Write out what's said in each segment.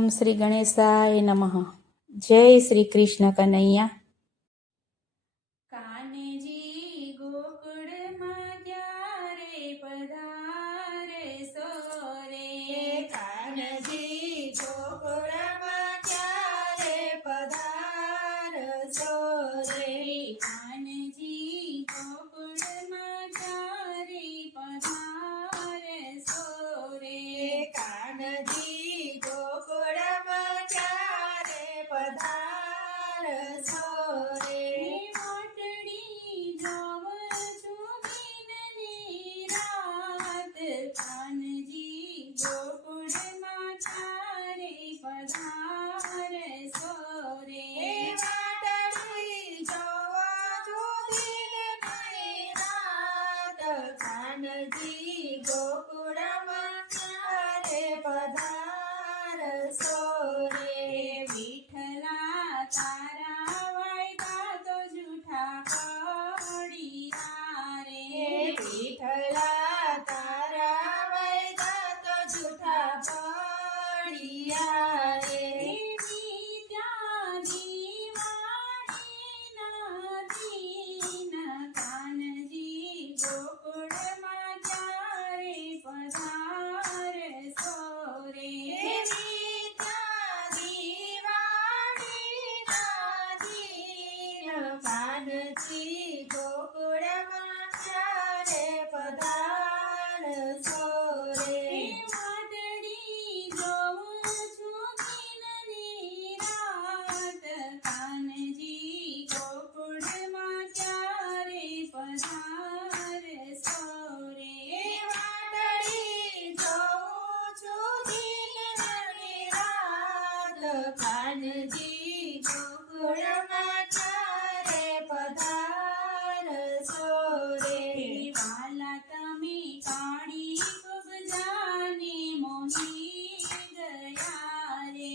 ઓમ શ્રી ગણેશાય નમઃ. જય શ્રી કૃષ્ણ કનૈયા. કાનજી ગોકુળમાં ક્યારે પધારે સોરે, કાનજી ગોકુળમાં ક્યારે પધારશો રે, કાનજી ગોકુળમાં ક્યારે પધારશો રે, કાનજી ગોકુળમાં ક્યારે પધારશો રે, વાટડી જાઉં છું દિનની રાત, કાનજી ગોકુળમાં ક્યારે પધારશો રે, વાટડી જોવો છું દિનની રાત, કાનજી ગોકુળમાં ક્યારે પધારશો રે, વિઠ્ઠલા તારા વાયદા તો જૂઠા પડીયા રે, વિઠ્ઠલા તારા વાયદા તો જૂઠા પડ્યા રે, ત્યાં દિવાળીના દિન, કાનજી ગોકુળમાં ક્યારે પધારશો રે, કાનજી ગોકુળમાં ક્યારે પધારશો રે, વાદળી જોઉં છું દિનની રાત, કાનજી ગોકુળમાં ક્યારે પધારશો રે, વાદળી જોઉં છું દિનની રાત, કાનજી ગોકુળમાં ક્યારે પધારશો રે, વાલા તમે કાળી ખૂબ જાને મોહી ગયા રે,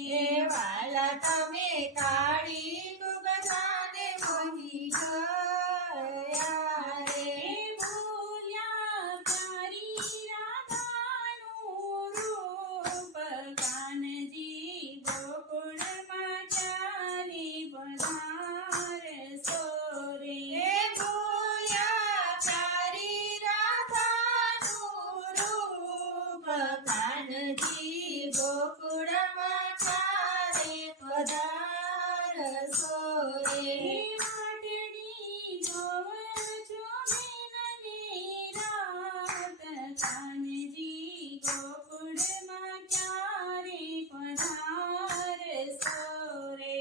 વાલા તમે કાળી ખૂબ જાને મોહી ગયા રે, ભૂલ્યા તારી રાધાનું રૂપ, કાનજી ગોકુળમાં ક્યારે પધારશો રે, ભૂલ્યા પ્યારી રાધાનું રૂપ, કાનજી ગોકુળમાં ક્યારે પધારશો રે, વાટડી જોઉં છું દિનની રાત, કાનજી ગોકુળમાં ક્યારે પધારશો રે,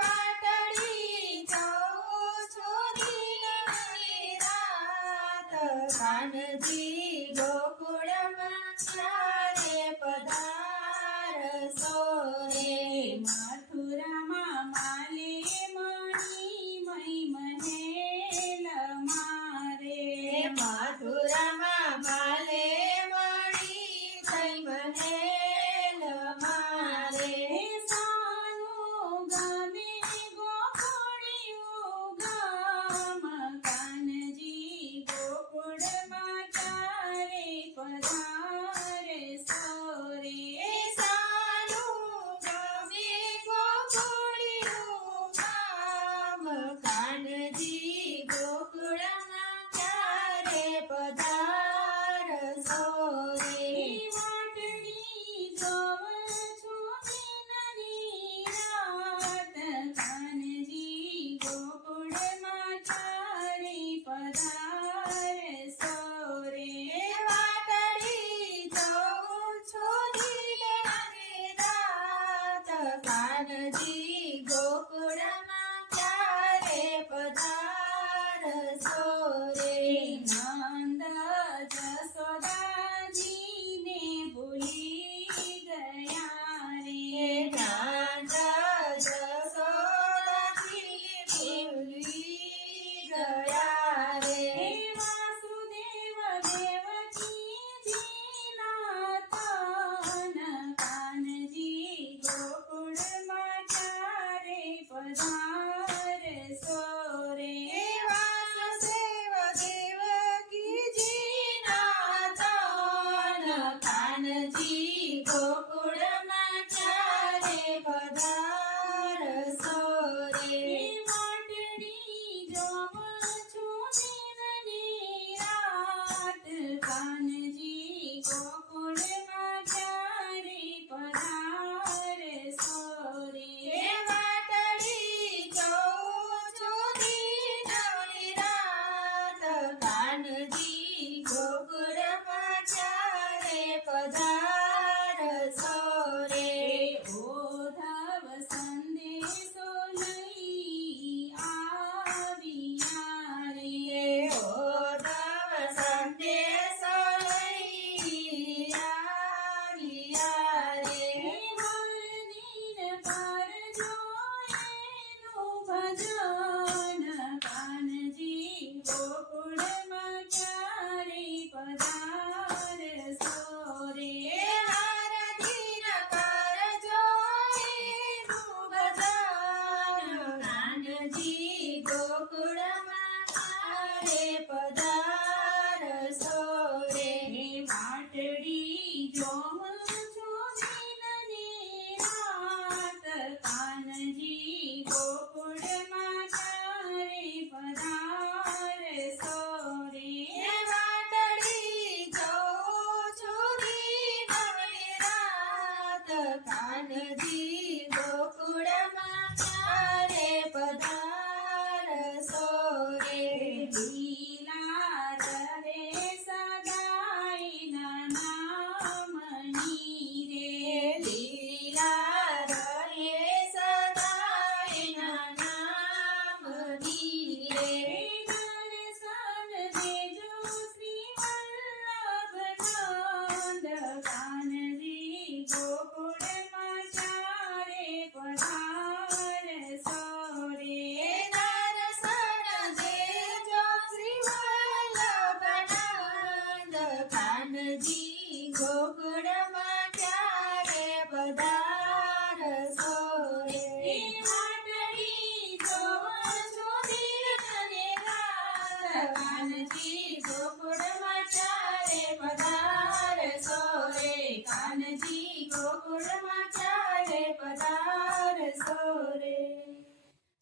વાટડી જોઉં છું દિનની રાત, કાનજી ગોકુળમાં ક્યારે પધારશો રે, મથુરામાં માલે મણી મહેલ મારે, મથુરામાં માલે મણી થઈ મહેલ મારે, સાનું ગમે ગોકુળિયું ગામ, કાનજી ગોકુળમાં ક્યારે પધારશો રે, સાનું ગમે ગોકુળિયું ગામ, કાનજી ગોકુળમાં ક્યારે પધારશો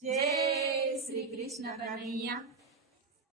જય શ્રી કૃષ્ણ કનૈયા